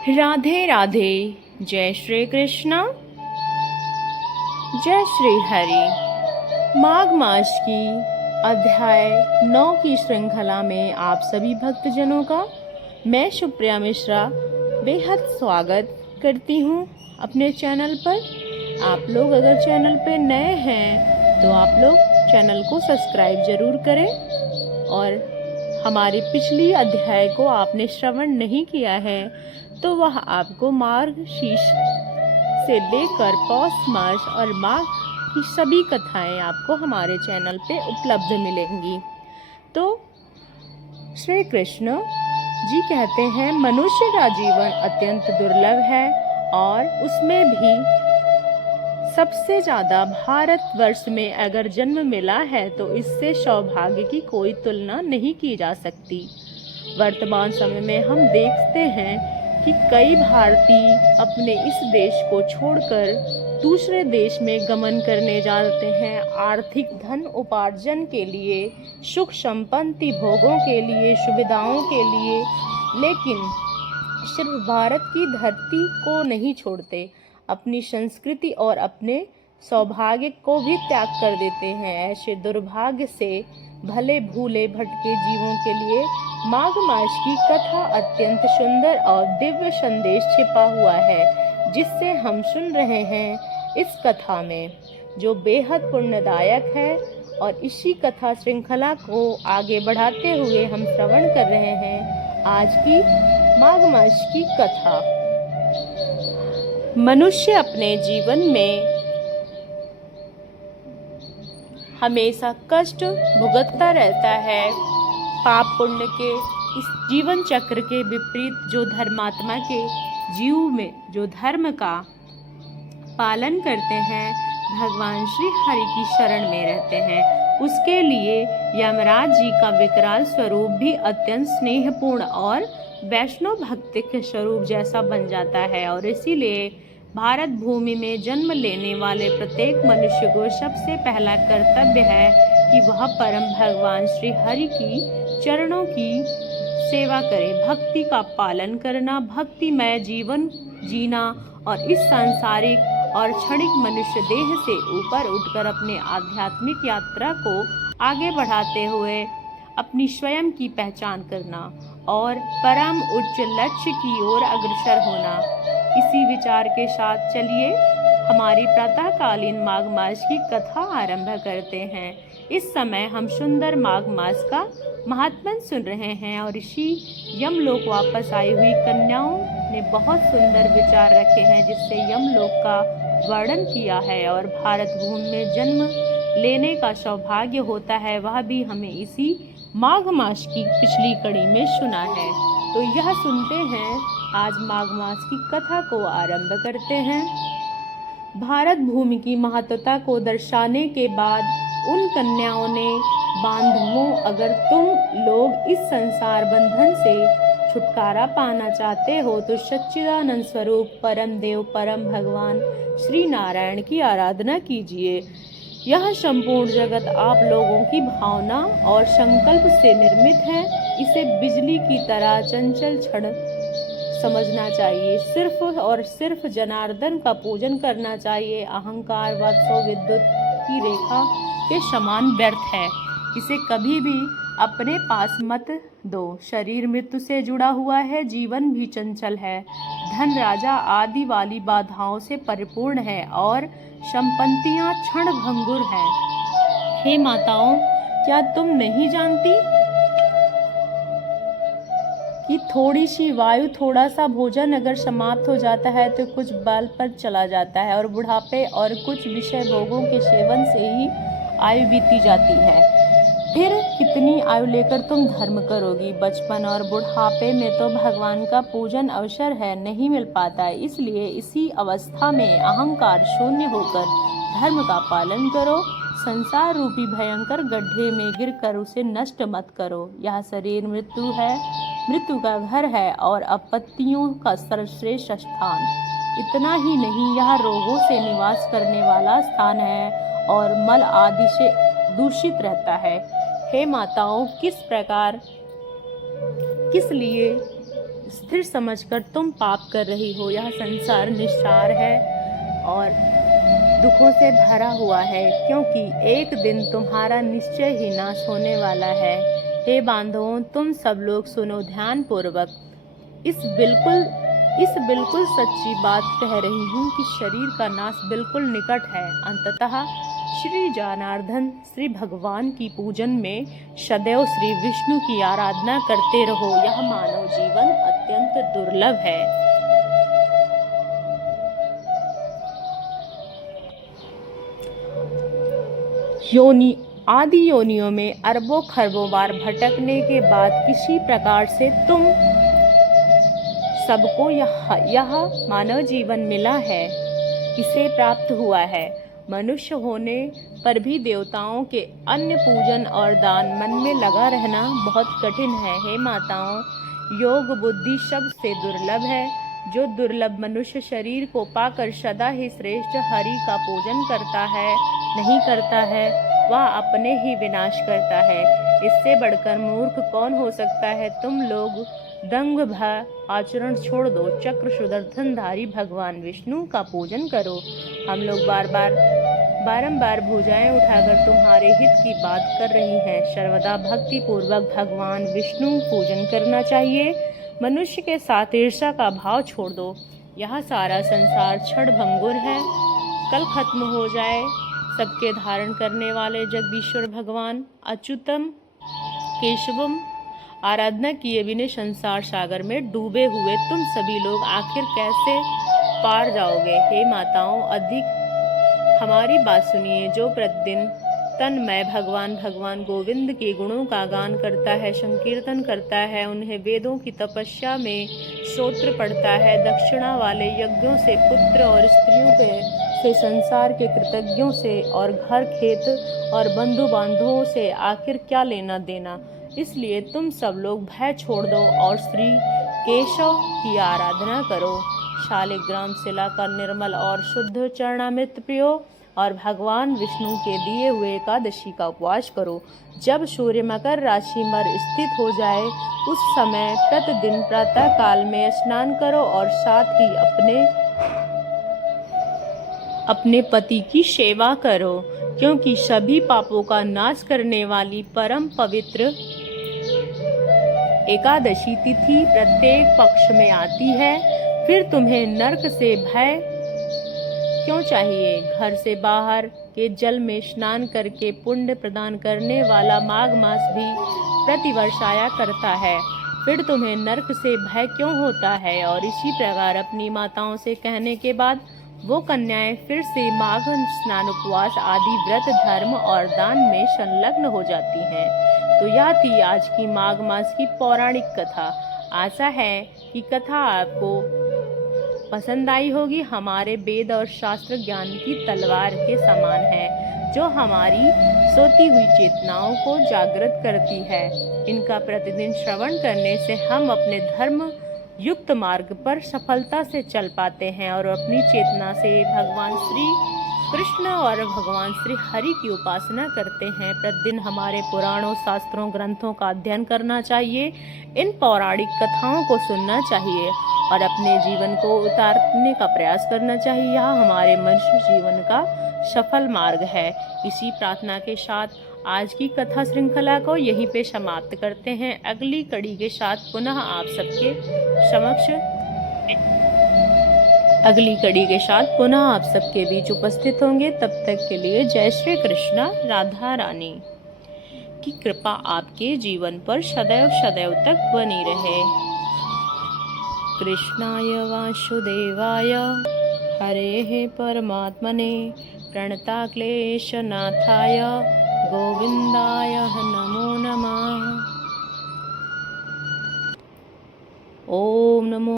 राधे राधे। जय श्री कृष्ण, जय श्री हरि। माघ मास की अध्याय 9 की श्रृंखला में आप सभी भक्तजनों का मैं सुप्रिया मिश्रा बेहद स्वागत करती हूँ अपने चैनल पर। आप लोग अगर चैनल पे नए हैं तो आप लोग चैनल को सब्सक्राइब जरूर करें, और हमारी पिछली अध्याय को आपने श्रवण नहीं किया है तो वह आपको मार्गशीर्ष से लेकर पौष मास और माघ की सभी कथाएं आपको हमारे चैनल पे उपलब्ध मिलेंगी। तो श्री कृष्ण जी कहते हैं, मनुष्य का जीवन अत्यंत दुर्लभ है और उसमें भी सबसे ज्यादा भारतवर्ष में अगर जन्म मिला है तो इससे सौभाग्य की कोई तुलना नहीं की जा सकती। वर्तमान समय में हम देखते हैं कि कई भारतीय अपने इस देश को छोड़कर दूसरे देश में गमन करने जाते हैं, आर्थिक धन उपार्जन के लिए, सुख संपत्ति भोगों के लिए, सुविधाओं के लिए, लेकिन सिर्फ भारत की धरती को नहीं छोड़ते, अपनी संस्कृति और अपने सौभाग्य को भी त्याग कर देते हैं। ऐसे दुर्भाग्य से भले भूले भटके जीवों के लिए माघ मास की कथा अत्यंत सुंदर और दिव्य संदेश छिपा हुआ है, जिससे हम सुन रहे हैं इस कथा में, जो बेहद पुण्यदायक है। और इसी कथा श्रृंखला को आगे बढ़ाते हुए हम श्रवण कर रहे हैं आज की माघ मास की कथा। मनुष्य अपने जीवन में हमेशा कष्ट भुगतता रहता है। पाप पुण्य के इस जीवन चक्र के विपरीत जो धर्मात्मा के जीव में जो धर्म का पालन करते हैं, भगवान श्री हरि की शरण में रहते हैं, उसके लिए यमराज जी का विकराल स्वरूप भी अत्यंत स्नेहपूर्ण और वैष्णव भक्ति के स्वरूप जैसा बन जाता है। और इसीलिए भारत भूमि में जन्म लेने वाले प्रत्येक मनुष्य को सबसे पहला कर्तव्य है कि वह परम भगवान श्री हरि की चरणों की सेवा करे, भक्ति का पालन करना, भक्तिमय जीवन जीना और इस सांसारिक और क्षणिक मनुष्य देह से ऊपर उठकर अपने आध्यात्मिक यात्रा को आगे बढ़ाते हुए अपनी स्वयं की पहचान करना और परम उच्च लक्ष्य की ओर अग्रसर होना। इसी विचार के साथ चलिए हमारी प्रातःकालीन माघ मास की कथा आरंभ करते हैं। इस समय हम सुंदर माघ मास का महात्म्य सुन रहे हैं और इसी यमलोक वापस आई हुई कन्याओं ने बहुत सुंदर विचार रखे हैं, जिससे यमलोक का वर्णन किया है। और भारत भूमि में जन्म लेने का सौभाग्य होता है, वह भी हमें इसी माघ मास की पिछली कड़ी में सुना है। तो यह सुनते हैं, आज माघ मास की कथा को आरंभ करते हैं। भारत भूमि की महत्वता को दर्शाने के बाद उन कन्याओं ने, बांधवों, अगर तुम लोग इस संसार बंधन से छुटकारा पाना चाहते हो तो सच्चिदानंद स्वरूप परम देव परम भगवान श्री नारायण की आराधना कीजिए। यह संपूर्ण जगत आप लोगों की भावना और संकल्प से निर्मित है। इसे बिजली की तरह चंचल क्षण समझना चाहिए। सिर्फ और सिर्फ जनार्दन का पूजन करना चाहिए। अहंकार व विद्युत की रेखा के समान व्यर्थ है, इसे कभी भी अपने पास मत दो। शरीर मृत्यु से जुड़ा हुआ है, जीवन भी चंचल है, धन राजा आदि वाली बाधाओं से परिपूर्ण है और संपत्तियां क्षण भंगुर हैं। हे माताओं, क्या तुम नहीं जानती कि थोड़ी सी वायु, थोड़ा सा भोजन अगर समाप्त हो जाता है तो कुछ बल पर चला जाता है, और बुढ़ापे और कुछ विषय भोगों के सेवन से ही आयु बीती जाती है। फिर कितनी आयु लेकर तुम धर्म करोगी? बचपन और बुढ़ापे में तो भगवान का पूजन अवसर है, नहीं मिल पाता है। इसलिए इसी अवस्था में अहंकार शून्य होकर धर्म का पालन करो। संसार रूपी भयंकर गड्ढे में गिरकर उसे नष्ट मत करो। यह शरीर मृत्यु है, मृत्यु का घर है और आपत्तियों का सर्वश्रेष्ठ स्थान। इतना ही नहीं, यह रोगों से निवास करने वाला स्थान है और मल आदि से दूषित रहता है। हे माताओं, किस प्रकार, किस लिए स्थिर समझकर तुम पाप कर रही हो। यह संसार निस्सार है और दुखों से भरा हुआ है, क्योंकि एक दिन तुम्हारा निश्चय ही नाश होने वाला है। हे बांधवों, तुम सब लोग सुनो ध्यान पूर्वक। इस बिल्कुल सच्ची बात कह रही हूँ कि शरीर का नाश बिल्कुल निकट है। अंततः श्री जनार्दन श्री भगवान की पूजन में सदैव श्री विष्णु की आराधना करते रहो। यह मानव जीवन अत्यंत दुर्लभ है। आदि योनियों में अरबों खरबों बार भटकने के बाद किसी प्रकार से तुम सबको यह मानव जीवन मिला है, इसे प्राप्त हुआ है। मनुष्य होने पर भी देवताओं के अन्न पूजन और दान मन में लगा रहना बहुत कठिन है। हे माताओं, योग बुद्धि सबसे दुर्लभ है। जो दुर्लभ मनुष्य शरीर को पाकर सदा ही श्रेष्ठ हरि का पूजन नहीं करता है, वह अपने ही विनाश करता है। इससे बढ़कर मूर्ख कौन हो सकता है। तुम लोग दंभ भय आचरण छोड़ दो, चक्र सुदर्शनधारी भगवान विष्णु का पूजन करो। हम लोग बारंबार भुजाएं उठाकर तुम्हारे हित की बात कर रही हैं। सर्वदा भक्ति पूर्वक भगवान विष्णु पूजन करना चाहिए। मनुष्य के साथ ईर्ष्या का भाव छोड़ दो। यह सारा संसार क्षण भंगुर है, कल खत्म हो जाए। सबके धारण करने वाले जगदीश्वर भगवान अच्युतम केशवम आराधना किए बिना संसार सागर में डूबे हुए तुम सभी लोग आखिर कैसे पार जाओगे। हे माताओं, अधिक हमारी बात सुनिए। जो प्रतिदिन तन्मय भगवान गोविंद के गुणों का गान करता है, संकीर्तन करता है, उन्हें वेदों की तपस्या में स्तोत्र पढ़ता है, दक्षिणा वाले यज्ञों से, पुत्र और स्त्रियों से, संसार के कृतज्ञों से और घर खेत और बंधु बांधवों से आखिर क्या लेना देना। इसलिए तुम सब लोग भय छोड़ दो और श्री केशव की आराधना करो। शालिग्राम शिला का निर्मल और शुद्ध चरणामृत पियो और भगवान विष्णु के दिए हुए एकादशी का उपवास करो। जब सूर्य मकर राशि में स्थित हो जाए, उस समय प्रतिदिन प्रातः काल में स्नान करो और साथ ही अपने पति की सेवा करो, क्योंकि सभी पापों का नाश करने वाली परम पवित्र एकादशी तिथि प्रत्येक पक्ष में आती है। फिर तुम्हें नरक से भय क्यों चाहिए। घर से बाहर के जल में स्नान करके पुण्य प्रदान करने वाला माघ मास भी प्रतिवर्ष आया करता है। फिर तुम्हें नरक से भय क्यों होता है। और इसी प्रकार अपनी माताओं से कहने के बाद वो कन्याएं फिर से माघ स्नान उपवास आदि व्रत धर्म और दान में संलग्न हो जाती हैं। तो यह थी आज की माघ मास की पौराणिक कथा। आशा है कि कथा आपको पसंद आई होगी। हमारे वेद और शास्त्र ज्ञान की तलवार के समान है, जो हमारी सोती हुई चेतनाओं को जागृत करती है। इनका प्रतिदिन श्रवण करने से हम अपने धर्म युक्त मार्ग पर सफलता से चल पाते हैं और अपनी चेतना से भगवान श्री कृष्ण और भगवान श्री हरि की उपासना करते हैं। प्रतिदिन हमारे पुराणों, शास्त्रों, ग्रंथों का अध्ययन करना चाहिए, इन पौराणिक कथाओं को सुनना चाहिए और अपने जीवन को उतारने का प्रयास करना चाहिए। यह हमारे मनुष्य जीवन का सफल मार्ग है। इसी प्रार्थना के साथ आज की कथा श्रृंखला को यहीं पे समाप्त करते हैं। अगली कड़ी के साथ पुनः आप सबके बीच उपस्थित होंगे। तब तक के लिए जय श्री कृष्णा। राधा रानी की कृपा आपके जीवन पर सदैव सदैव तक बनी रहे। कृष्णाय वासुदेवाय हरेः परमात्मने प्रणतक्लेशनाथाय गोविन्दाय नमो नमः। ओम नमो